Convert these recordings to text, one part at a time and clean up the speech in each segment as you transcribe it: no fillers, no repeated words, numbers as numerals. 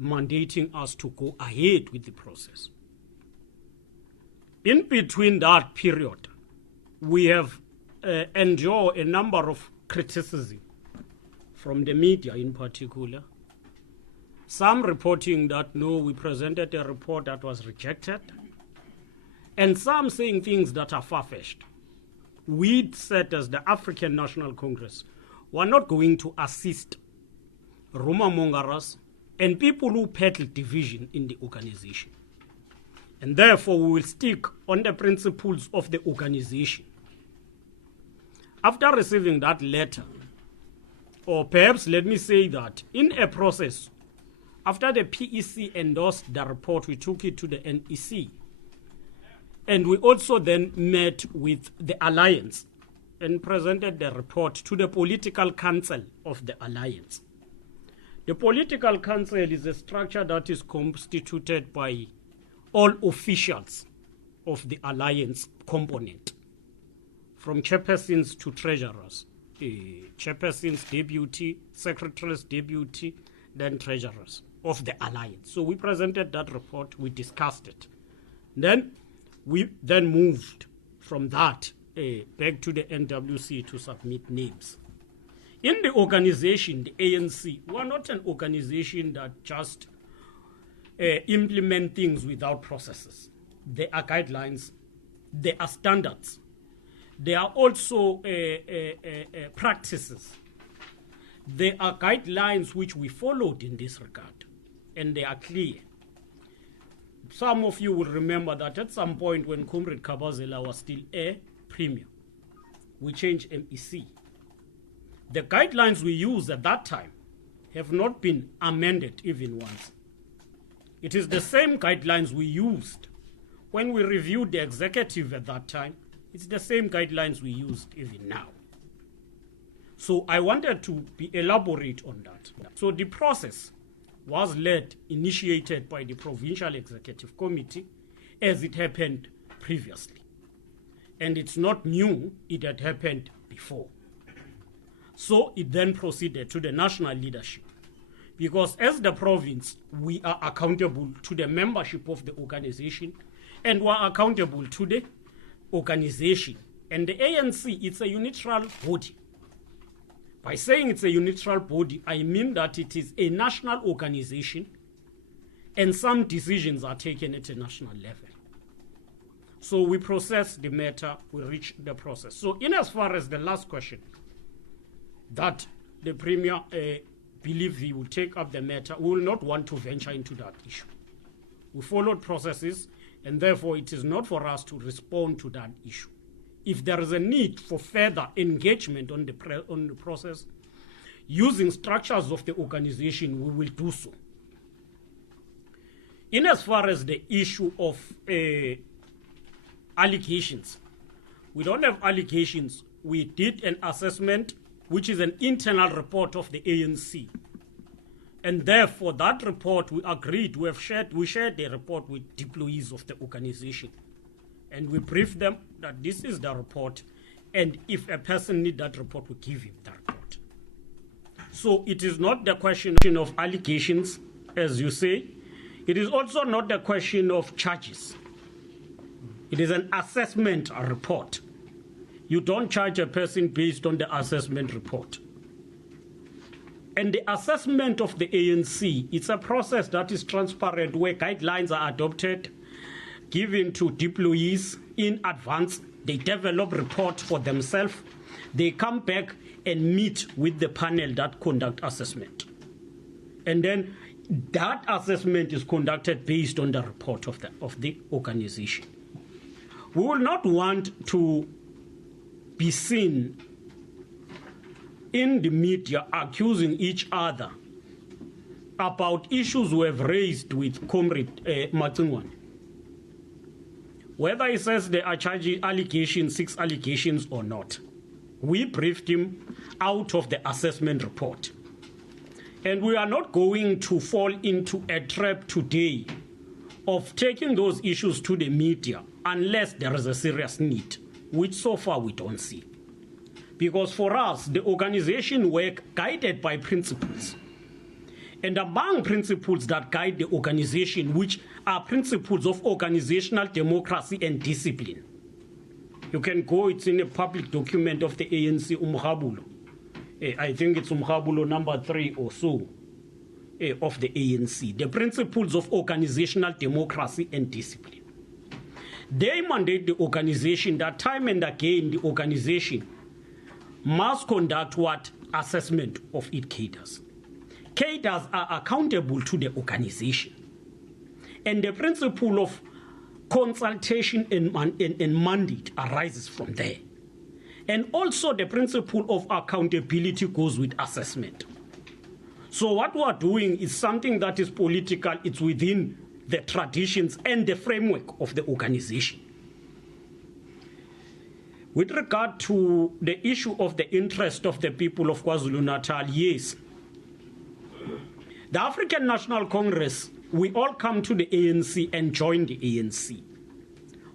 mandating us to go ahead with the process. In between that period, we have endured a number of criticism from the media in particular. Some reporting that, no, we presented a report that was rejected, and some saying things that are far-fetched. We said as the African National Congress, we're not going to assist rumor mongers and people who peddle division in the organization. And therefore, we will stick on the principles of the organization. After receiving that letter, or perhaps let me say that in a process, after the PEC endorsed the report, we took it to the NEC. And we also then met with the Alliance and presented the report to the Political Council of the Alliance. The Political Council is a structure that is constituted by all officials of the Alliance component, from chairpersons to treasurers, chairpersons, deputy, secretaries, deputy, then treasurers of the Alliance. So we presented that report, we discussed it. Then we then moved from that back to the NWC to submit names. In the organization, the ANC, we are not an organization that just implement things without processes. There are guidelines, there are standards, there are also practices. There are guidelines which we followed in this regard, and they are clear. Some of you will remember that at some point when Comrade Kabazela was still a premier, we changed MEC. The guidelines we used at that time have not been amended even once. It is the same guidelines we used when we reviewed the executive at that time. It's the same guidelines we used even now. So I wanted to be elaborate on that. So the process was initiated by the Provincial Executive Committee as it happened previously. And it's not new, it had happened before. So it then proceeded to the national leadership. Because as the province, we are accountable to the membership of the organization, and we are accountable to the organization. And the ANC, it's a unilateral body. By saying it's a unilateral body, I mean that it is a national organization and some decisions are taken at a national level. So we process the matter, we reach the process. So in as far as the last question, that the Premier believes he will take up the matter, we will not want to venture into that issue. We followed processes, and therefore it is not for us to respond to that issue. If there is a need for further engagement on the process, using structures of the organization, we will do so. In as far as the issue of allegations, we don't have allegations. We did an assessment, which is an internal report of the ANC. And therefore, that report, we agreed, we shared the report with employees of the organization. And we briefed them that this is the report, and if a person needs that report, we give him the report. So it is not the question of allegations, as you say. It is also not the question of charges. It is an assessment report. You don't charge a person based on the assessment report. And the assessment of the ANC, it's a process that is transparent, where guidelines are adopted, given to employees in advance. They develop reports for themselves. They come back and meet with the panel that conduct assessment. And then that assessment is conducted based on the report of the organization. We will not want to be seen in the media accusing each other about issues we have raised with Comrade Matsingwane. Whether he says there are charging allegations, 6 allegations or not, we briefed him out of the assessment report. And we are not going to fall into a trap today of taking those issues to the media unless there is a serious need, which so far we don't see. Because for us, the organization work guided by principles. And among principles that guide the organization, which are principles of organizational democracy and discipline. You can go, it's in a public document of the ANC, Umhabulo. I think it's Umhabulo number 3 or so of the ANC. The principles of organizational democracy and discipline. They mandate the organization that time and again the organization must conduct what? Assessment of its cadres. Cadres are accountable to the organization. And the principle of consultation and mandate arises from there. And also the principle of accountability goes with assessment. So what we are doing is something that is political, it's within the traditions and the framework of the organization. With regard to the issue of the interest of the people of KwaZulu-Natal, yes. The African National Congress, we all come to the ANC and join the ANC.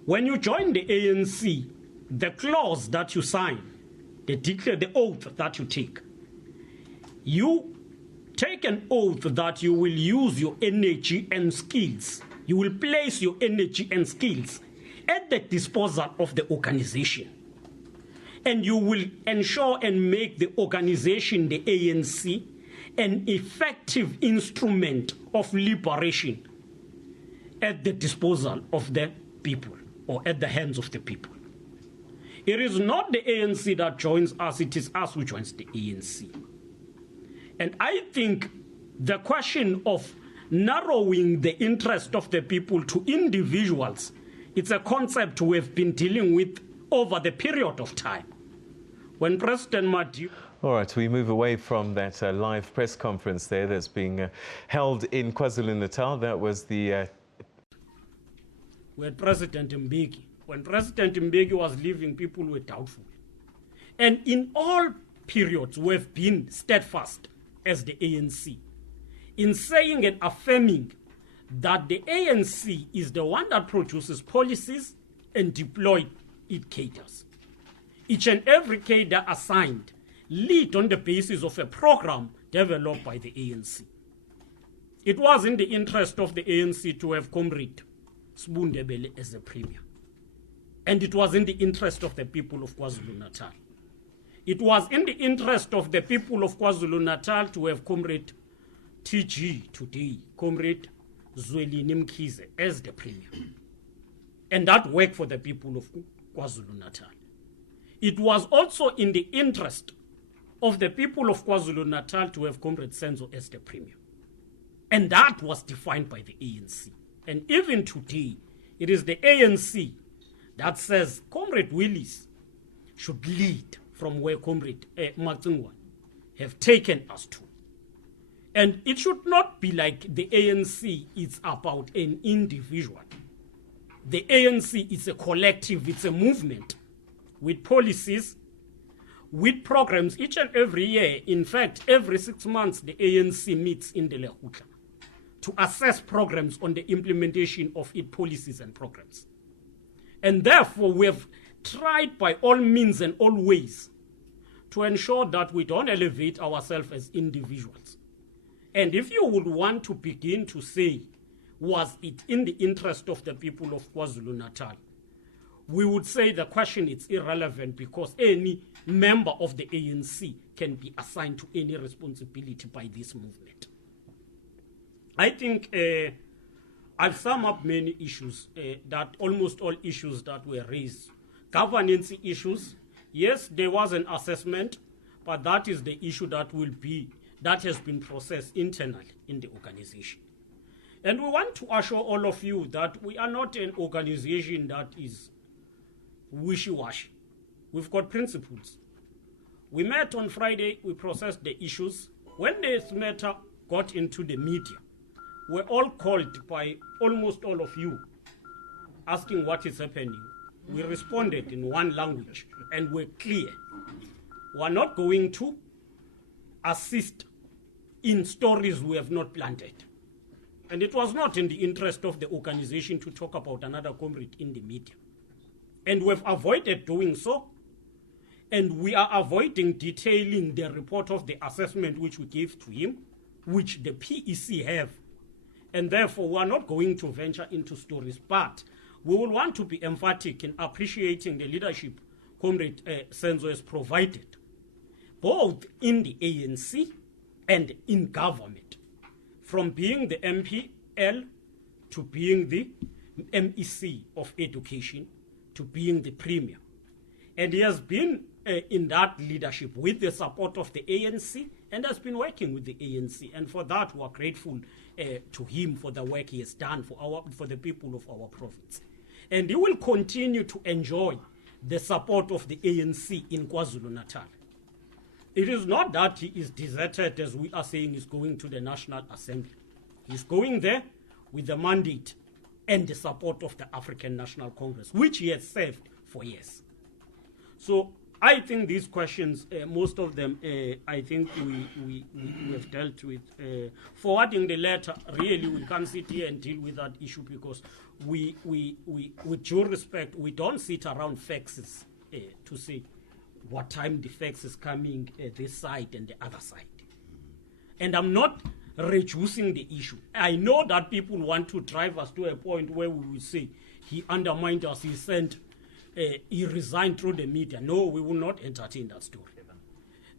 When you join the ANC, the clause that you sign, the oath that you take an oath that you will use your energy and skills. You will place your energy and skills at the disposal of the organization. And you will ensure and make the organization, the ANC, an effective instrument of liberation at the disposal of the people or at the hands of the people. It is not the ANC that joins us, it is us who joins the ANC. And I think the question of narrowing the interest of the people to individuals, it's a concept we've been dealing with over the period of time. When President Madiba... All right, we move away from that live press conference there that's being held in KwaZulu-Natal. That was the... We had President Mbeki. When President Mbeki was leaving, people were doubtful. And in all periods, we've been steadfast as the ANC in saying and affirming that the ANC is the one that produces policies and deploys its cadres. Each and every cadre assigned lead on the basis of a program developed by the ANC. It was in the interest of the ANC to have Comrade Sbu Ndebele as the premier. And it was in the interest of the people of KwaZulu-Natal. It was in the interest of the people of KwaZulu-Natal to have Comrade TG today, Comrade Zwelini Mkhize as the premier. And that worked for the people of KwaZulu-Natal. It was also in the interest of the people of KwaZulu-Natal to have Comrade Senzo as the premier. And that was defined by the ANC. And even today, it is the ANC that says Comrade Willis should lead from where Comrade Matsingwan have taken us to. And it should not be like the ANC is about an individual. The ANC is a collective, it's a movement with policies, with programs each and every year. In fact, every 6 months, the ANC meets in the Lehutla to assess programs on the implementation of its policies and programs. And therefore, we have tried by all means and all ways to ensure that we don't elevate ourselves as individuals. And if you would want to begin to say, was it in the interest of the people of KwaZulu-Natal, we would say the question is irrelevant because any member of the ANC can be assigned to any responsibility by this movement. I think I've summed up many issues, that almost all issues that were raised. Governance issues, yes, there was an assessment, but that is the issue that has been processed internally in the organization. And we want to assure all of you that we are not an organization that is wishy-washy. We've got principles. We met on Friday, we processed the issues. When this matter got into the media, we're all called by almost all of you asking what is happening. We responded in one language and we're clear. We're not going to assist in stories we have not planted. And it was not in the interest of the organization to talk about another comrade in the media. And we've avoided doing so. And we are avoiding detailing the report of the assessment which we gave to him which the PEC have. And therefore, we are not going to venture into stories, but we will want to be emphatic in appreciating the leadership Comrade Senzo has provided, both in the ANC and in government, from being the MPL to being the MEC of Education to being the Premier. And he has been in that leadership with the support of the ANC and has been working with the ANC. And for that, we are grateful to him for the work he has done for the people of our province. And he will continue to enjoy the support of the ANC in KwaZulu-Natal. It is not that he is deserted, as we are saying, he's going to the National Assembly. He's going there with the mandate and the support of the African National Congress, which he has served for years. So I think these questions, most of them, I think we have dealt with. Forwarding the letter, really, we can't sit here and deal with that issue because we with due respect, we don't sit around faxes to say what time the fax is coming this side and the other side. And I'm not reducing the issue. I know that people want to drive us to a point where we will say he undermined us, he resigned through the media. No, we will not entertain that story.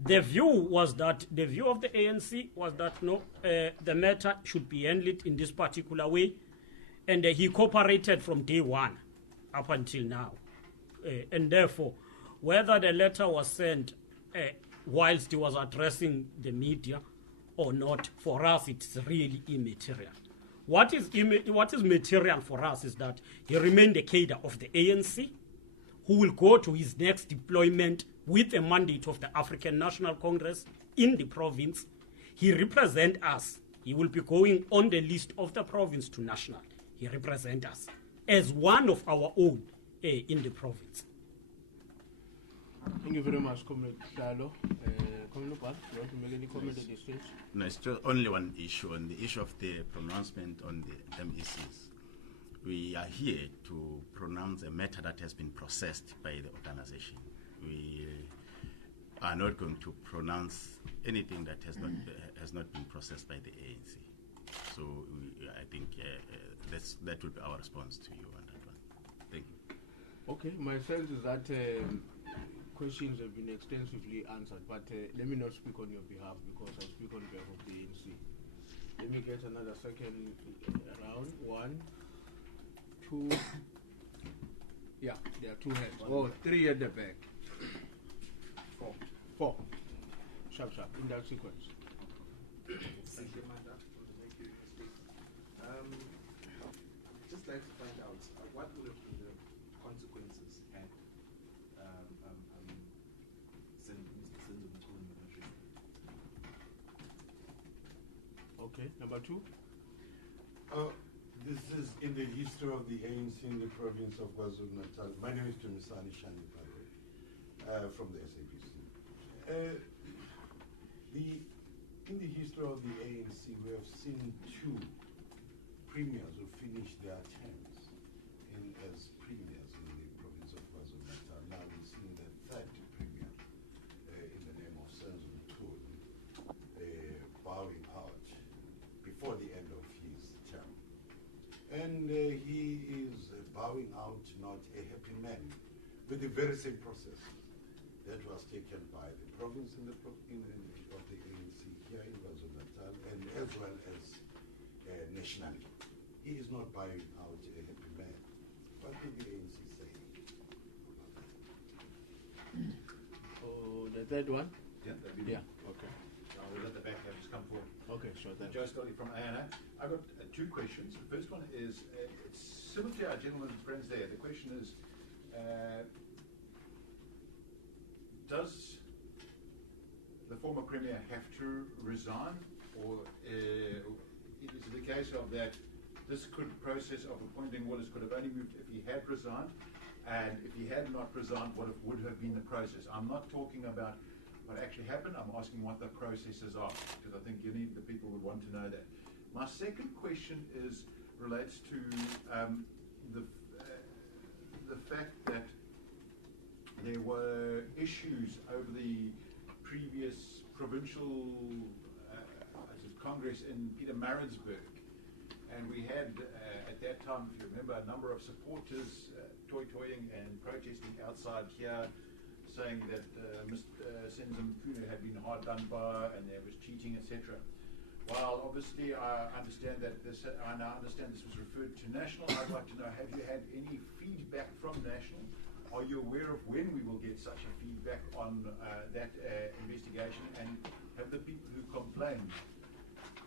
The view of the ANC was that no, the matter should be handled in this particular way, and he cooperated from day one up until now. And therefore, whether the letter was sent whilst he was addressing the media or not, for us it's really immaterial. What is material for us is that he remained a cadre of the ANC, who will go to his next deployment with a mandate of the African National Congress in the province. He represents us. He will be going on the list of the province to national. He represents us as one of our own in the province. Thank you very much, Comrade Dalo. Comrade Lupal, you want to make any comment at this stage? No, it's just only one issue, on the issue of the pronouncement on the MECs. We are here to pronounce a matter that has been processed by the organization. We are not going to pronounce anything that has not been processed by the ANC. So I think that would be our response to you on that one. Thank you. Okay, my sense is that questions have been extensively answered, but let me not speak on your behalf because I speak on behalf of the ANC. Let me get another second round. 1, 2. Yeah, there are 2 hands. Oh, 3 at the back. 4. Sharp, in that sequence. Thank you, Amanda. Thank you. Just like to find out what would have been the consequences had Mr. Senzo Mchunu not resigned. Okay, number 2. This is in the history of the ANC in the province of KwaZulu-Natal. My name is Tumisani Shani, by the way, from the SABC. In the history of the ANC, we have seen 2 premiers who finished their terms as premiers in the province of KwaZulu-Natal. Now we're seeing the 3rd premier in the name of Senzo Mchunu bowing out before the end of his term. And he is bowing out not a happy man with the very same process that was taken by the province of the ANC here in KwaZulu-Natal and as well as nationally. He is not bowing out a happy man. What did the ANC say about that? Oh, the 3rd one? Yeah, Okay. We'll let the back have just come forward. Okay, sure. Then. Joe Scotty from ANA. I've got 2 questions. The first one is, it's similar to our gentlemen and friends there. The question is, does the former Premier have to resign, or is it a case of that this process of appointing Willis could have only moved if he had resigned, and if he had not resigned, what would have been the process? I'm not talking about what actually happened, I'm asking what the processes are, because I think the people would want to know that. My second question relates to the fact that there were issues over the previous provincial Congress in Pietermaritzburg. And we had, at that time, if you remember, a number of supporters toy-toying and protesting outside here, saying that Mr. Senzo Mchunu had been hard done by and there was cheating, etc. While obviously I understand that this, I now understand this was referred to National, I'd like to know, have you had any feedback from National? Are you aware of when we will get such a feedback on that investigation? And have the people who complained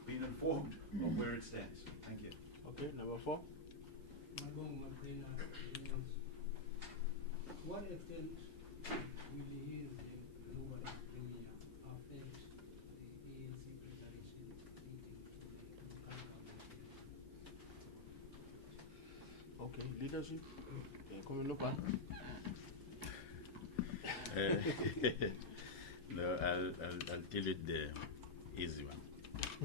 been informed of where it stands? Thank you. Okay, number 4. To what extent will his global premier affect the ANC preparation leading to the government? Okay, leadership. Comment no pan. No, I'll deal with the easy one.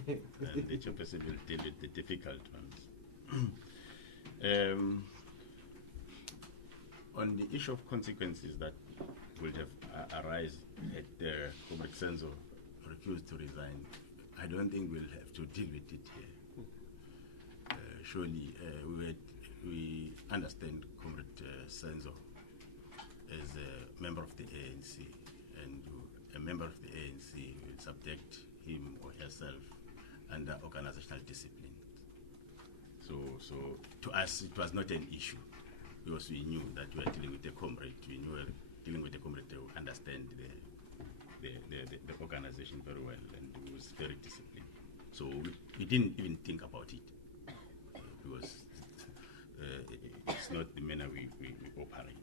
And the chairperson will deal with the difficult ones. On the issue of consequences that will have arise at Comrade Senzo refused to resign, I don't think we'll have to deal with it here. Surely we understand Comrade Senzo as a member of the ANC, and a member of the ANC will subject him or herself under organizational discipline. So to us it was not an issue, because we knew that we were dealing with a comrade. We knew we were dealing with a comrade who understand the organization very well and who was very disciplined. So we didn't even think about it, because it's not the manner we operate.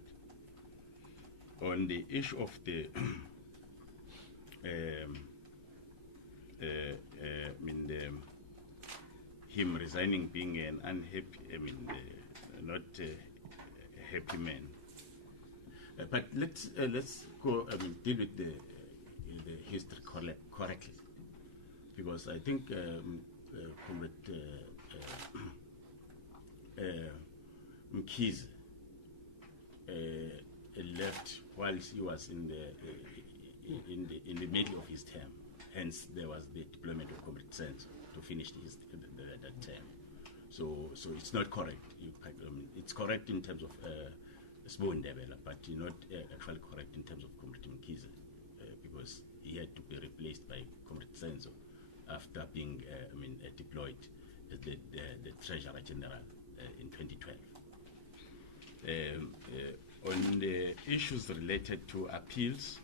On the issue of the him resigning, being an unhappy, not a happy man. But let's go. Deal with the history correctly, because I think Comrade Mkhize left while he was in the middle of his term. Hence, there was the deployment of Comrade Senzo to finish that term. So it's not correct. It's correct in terms of Sbo Ndebela, but not actually correct in terms of Comrade Mkhize, because he had to be replaced by Comrade Senzo after being deployed as the Treasurer General in 2012. On the issues related to appeals,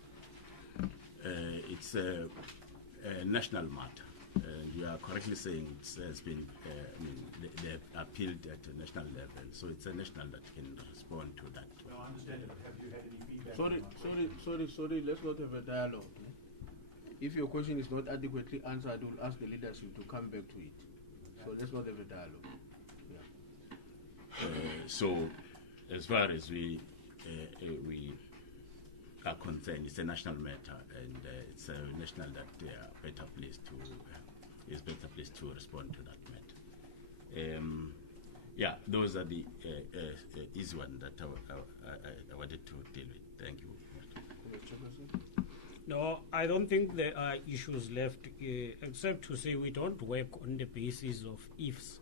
it's a national matter. You are correctly saying it has been, they've appealed at a national level, so it's a national that can respond to that. No, I understand it, but have you had any feedback? Sorry, let's not have a dialogue. If your question is not adequately answered, we'll ask the leadership to come back to it. So let's not have a dialogue. Yeah. So, as far as we are concerned, it's a national matter, and it's a national that they are better placed to respond to that matter. Yeah, those are the easy ones that I wanted to deal with. Thank you. No, I don't think there are issues left, except to say we don't work on the basis of ifs,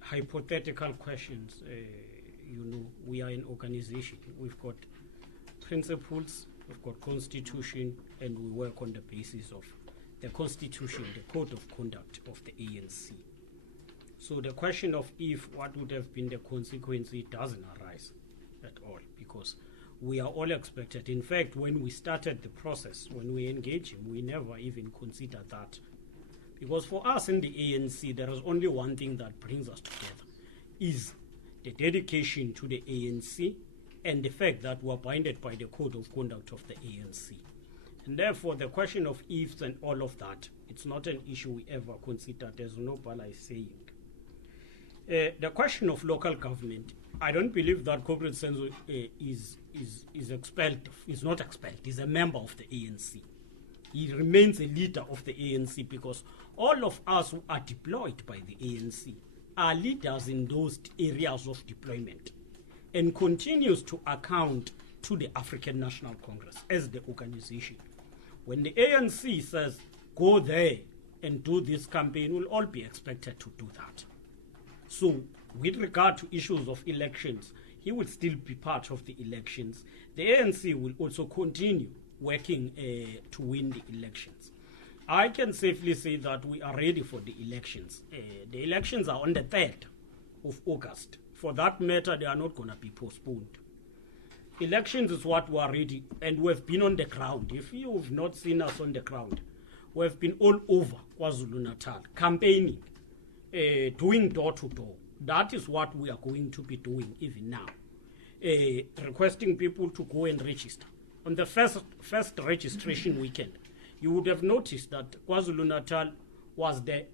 hypothetical questions. We are an organization. We've got principles, we've got constitution, and we work on the basis of the constitution, the code of conduct of the ANC. So the question of if, what would have been the consequence, it doesn't arise at all, because we are all expected. In fact, when we started the process, when we engaged him, we never even considered that. Because for us in the ANC, there is only one thing that brings us together, is the dedication to the ANC and the fact that we are binded by the code of conduct of the ANC. And therefore, the question of ifs and all of that, it's not an issue we ever considered, as Nobala is saying. The question of local government, I don't believe that Comrade Senzo is expelled, is not expelled, he's a member of the ANC. He remains a leader of the ANC, because all of us who are deployed by the ANC are leaders in those areas of deployment, and continues to account to the African National Congress as the organization. When the ANC says, go there and do this campaign will all be expected to do that. So with regard to issues of elections, he will still be part of the elections. The ANC will also continue working to win the elections. I can safely say that we are ready for the elections. The elections are on the 3rd of August. For that matter, they are not going to be postponed. Elections is what we are ready, and we have been on the ground. If you have not seen us on the ground, we have been all over KwaZulu-Natal, campaigning, doing door-to-door. That is what we are going to be doing even now. Requesting people to go and register. On the first registration weekend, you would have noticed that KwaZulu-Natal was the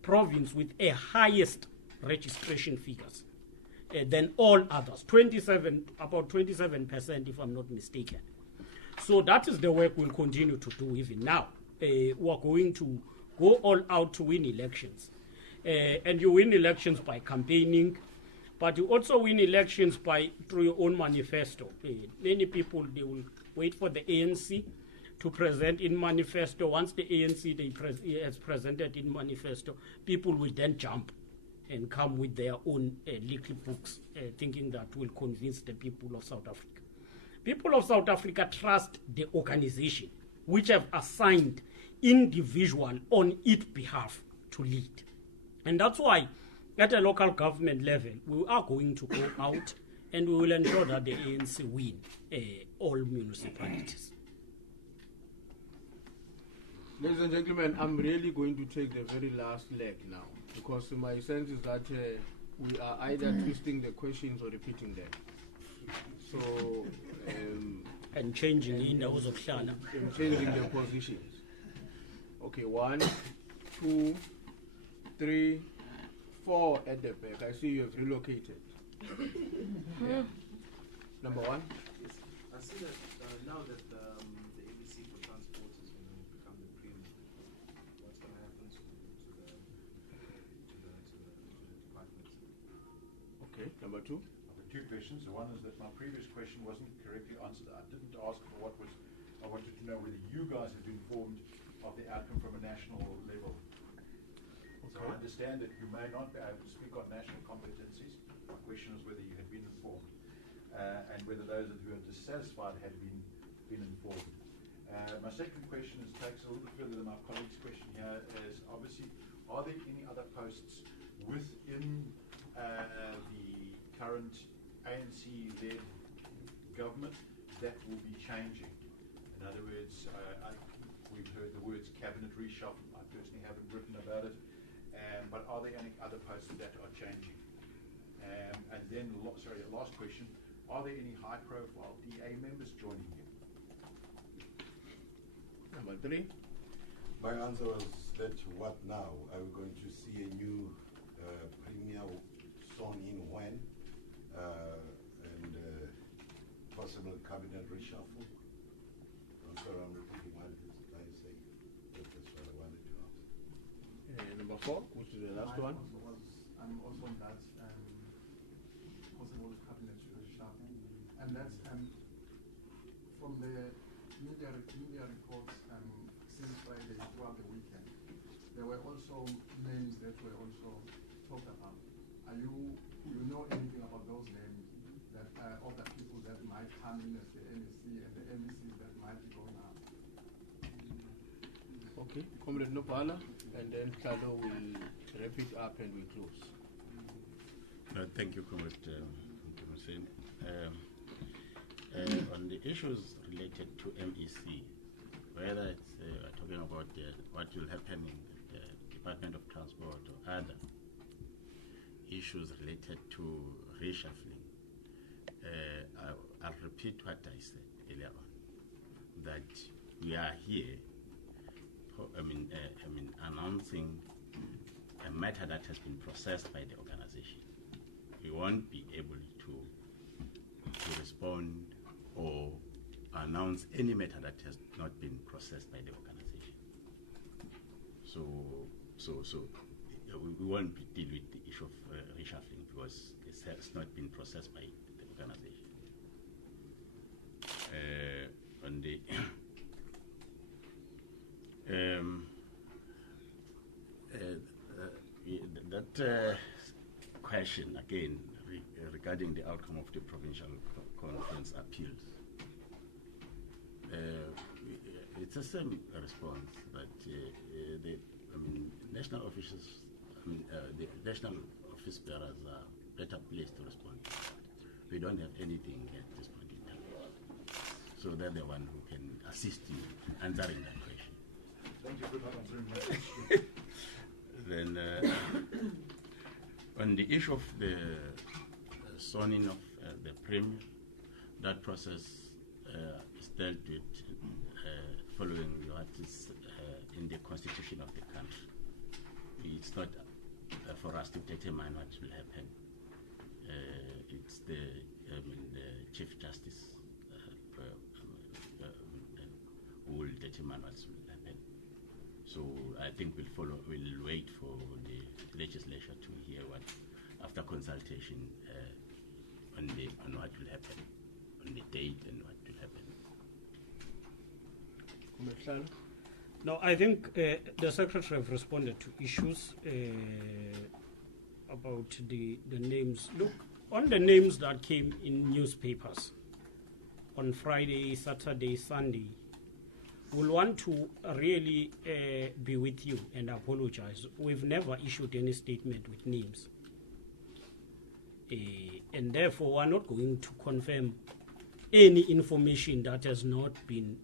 province with a highest registration figures than all others, about 27% if I'm not mistaken. So that is the work we'll continue to do even now. We are going to go all out to win elections. And you win elections by campaigning, but you also win elections through your own manifesto. Many people, they will wait for the ANC to present in manifesto. Once the ANC has presented in manifesto, people will then jump and come with their own little books, thinking that will convince the people of South Africa. People of South Africa trust the organization, which have assigned individual on its behalf to lead. And that's why at a local government level, we are going to go out and we will ensure that the ANC win all municipalities. Ladies and gentlemen, I'm really going to take the very last leg now, because my sense is that we are either twisting the questions or repeating them. So, and changing in the of Shana. And changing the positions. Okay, 1, 2, 3, 4 at the back. I see you have relocated. Yeah. Number 1. Yes. I see that now that the ABC for transport is going to become the premier, what's going to happen to the department? Okay. Number 2. I've got 2 questions. The one is that my previous question wasn't correctly answered. I didn't ask for what was. I wanted to know whether you guys have been informed of the outcome from a national level. So I understand that you may not be able to speak on national competencies. My question is whether you had been informed, and whether those who are dissatisfied had been informed. My second question takes a little bit further than my colleague's question here. Is obviously, are there any other posts within the current ANC-led government that will be changing? In other words, we've heard the words cabinet reshuffle. I personally haven't written about it. But are there any other posts that are changing? And then, last question, are there any high-profile DA members joining you? Number 3. My answer was that what now? Are we going to see a new premier sworn in when? And possible cabinet reshuffle? I'm sorry, I'm repeating what it is I say. That's what I wanted to ask. Number 4, which is the last one. I'm also on that possible cabinet reshuffle, and that's from the media reports since Friday throughout the weekend. There were also names that were also talked about. You know anything about those names that of the people that might come in as the NEC and the NECs that might be going out? Okay, Comrade Nopala, and then Kalo will wrap it up and we close. Thank you, Comrade Hussein. On the issues related to MEC, whether it's talking about what will happen in the Department of Transport or other issues related to reshuffling, I'll repeat what I said earlier on, that we are here announcing a matter that has been processed by the organization. We won't be able to respond or announce any matter that has not been processed by the organization. So we won't deal with the issue of reshuffling because it has not been processed by the organization. On the question again regarding the outcome of the provincial conference appeals. It's the same response, but the national officials, the national office bearers are better placed to respond to that. We don't have anything at this point in time. So they're the one who can assist you answering that question. Thank you for answering my question. Then on the issue of the zoning of the Premier, that process is dealt with following what is in the constitution of the country. It's not for us to determine what will happen. It's the Chief Justice who will determine what will happen. So I think we'll wait for the legislature to hear what, after consultation, on what will happen, on the date and what will happen. No, I think the Secretary have responded to issues about the names. Look, on the names that came in newspapers on Friday, Saturday, Sunday, we'll want to really be with you and apologize. We've never issued any statement with names. And therefore, we're not going to confirm any information that has not been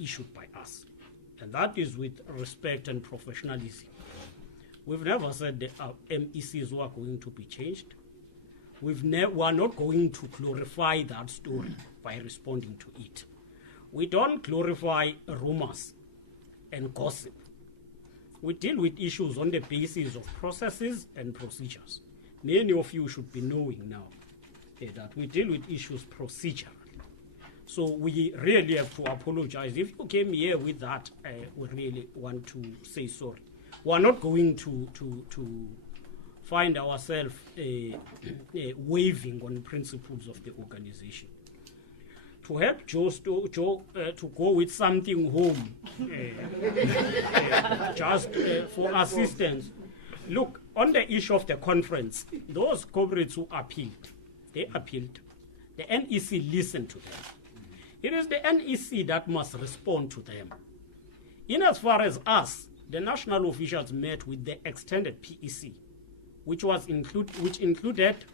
issued by us. And that is with respect and professionalism. We've never said the MECs were going to be changed. We're not going to glorify that story by responding to it. We don't glorify rumors and gossip. We deal with issues on the basis of processes and procedures. Many of you should be knowing now that we deal with issues procedurally. So we really have to apologize. If you came here with that, we really want to say sorry. We're not going to find ourselves waving on principles of the organization. To help Joe to go with something home, just for assistance. Look, on the issue of the conference, those comrades who appealed, they appealed. The NEC listened to them. It is the NEC that must respond to them. In as far as us, the national officials met with the extended PEC, which included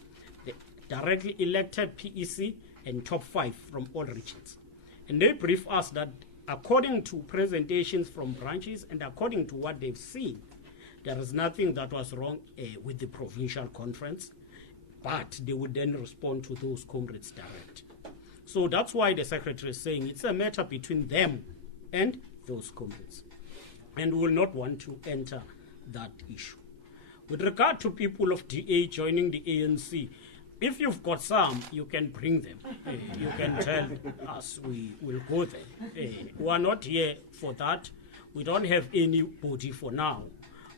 the directly elected PEC and top 5 from all regions. And they briefed us that according to presentations from branches and according to what they've seen, there is nothing that was wrong with the provincial conference, but they would then respond to those comrades direct. So that's why the Secretary is saying it's a matter between them and those comrades. And we will not want to enter that issue. With regard to people of DA joining the ANC, if you've got some, you can bring them. You can tell us, we will go there. We are not here for that. We don't have anybody for now.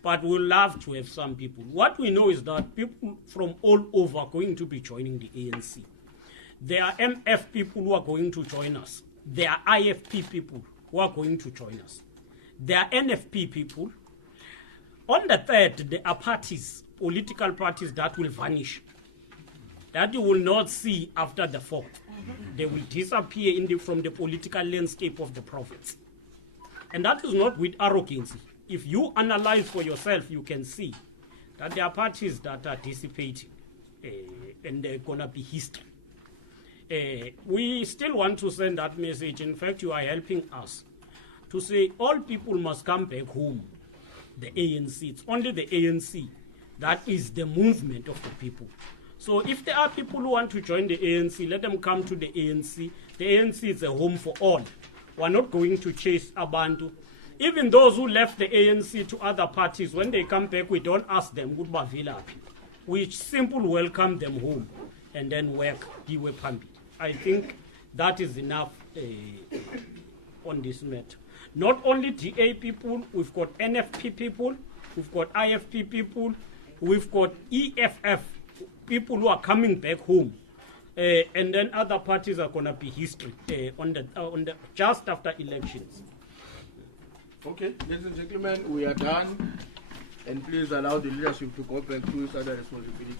But we'll love to have some people. What we know is that people from all over are going to be joining the ANC. There are MF people who are going to join us. There are IFP people who are going to join us. There are NFP people. On the third, there are parties, political parties that will vanish, that you will not see after the fourth. They will disappear from the political landscape of the province. And that is not with arrogance. If you analyze for yourself, you can see that there are parties that are dissipating and they're going to be history. We still want to send that message. In fact, you are helping us to say all people must come back home. The ANC, it's only the ANC that is the movement of the people. So if there are people who want to join the ANC, let them come to the ANC. The ANC is a home for all. We're not going to chase Abantu. Even those who left the ANC to other parties, when they come back, we don't ask them, we simply welcome them home and then work. I think that is enough on this matter. Not only DA people, we've got NFP people, we've got IFP people, we've got EFF people who are coming back home. And then other parties are going to be history on the just after elections. Okay, ladies and gentlemen, we are done. And please allow the leadership to go back to its other responsibilities.